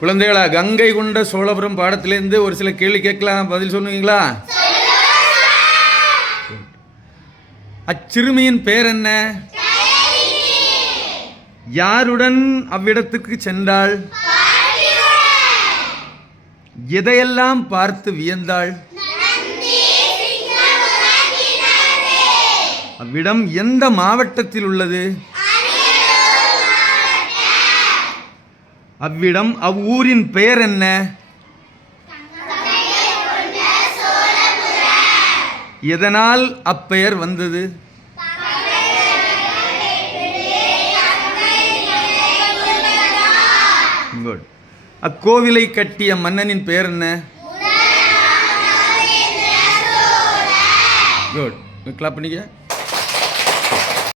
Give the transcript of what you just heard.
குழந்தைகளா, கங்கை கொண்ட சோழபுரம் பாடத்திலேருந்து ஒரு சில கேள்வி கேட்கலாம், பதில் சொல்லுவீங்களா? அச்சிறுமியின் பேர் என்ன? யாருடன் அவ்விடத்துக்கு சென்றாள்? எதையெல்லாம் பார்த்து வியந்தாள்? அவ்விடம் எந்த மாவட்டத்தில் உள்ளது? அவ்விடம் அவ்வூரின் பெயர் என்ன? எதனால் அப்பெயர் வந்தது? குட். அக்கோவிலை கட்டிய மன்னனின் பெயர் என்ன? குட். கிளாப் பண்ணிக்க.